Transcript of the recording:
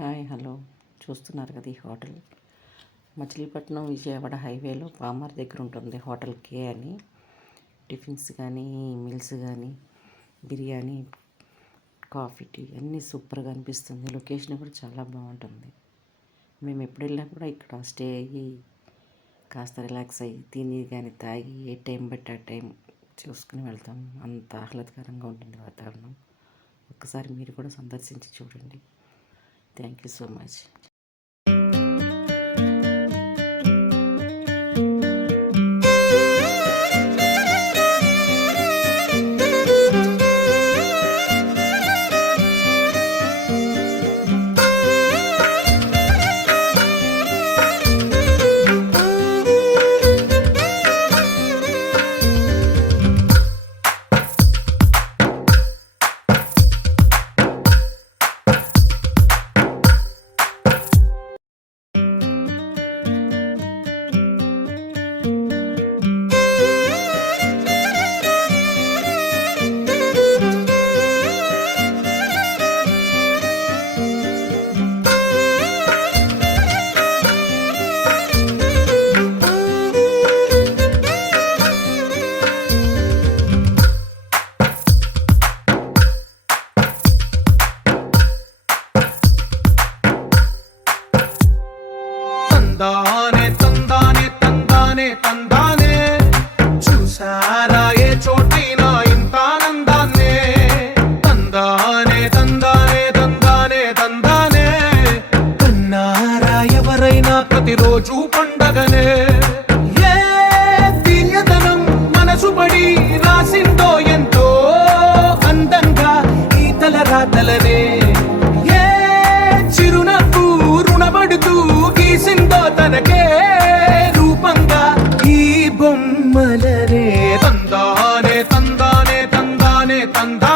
Hi hello చూస్తున్నారు కదా ఈ హోటల్ మచిలీపట్నం విజయవాడ హైవేలో పామర్ దగ్గర ఉంటుంది. హోటల్ కే అని టిఫిన్స్ కానీ మీల్స్ కానీ బిర్యానీ కాఫీ టీ అన్నీ సూపర్గా అనిపిస్తుంది. లొకేషన్ కూడా చాలా బాగుంటుంది. మేము ఎప్పుడు వెళ్ళినా కూడా ఇక్కడ స్టే అయ్యి కాస్త రిలాక్స్ అయ్యి తిని కానీ తాగి ఏ టైం బట్టి ఆ టైం చూసుకుని వెళ్తాం. అంత ఆహ్లాదకరంగా ఉంటుంది వాతావరణం. ఒక్కసారి మీరు కూడా సందర్శించి చూడండి. Thank you so much. తందానే తందానే తందానే తందానే చూసారా ఏ చోటైనా ఇంత ఆనందాన్నే తందానే తందానే తందానే తందానే కన్నారా ఎవరైనా ప్రతిరోజు పండగనే ఏ దివ్యతనం మనసు పడి రాసిందో ఎంతో అందంగా ఈ తలరాతలనే ఏ చిరునవ్వు రుణపడుతూ గీసిందో తనకే రూపంగా ఈ బొమ్మలనే తందానే తందానే తందానే తందా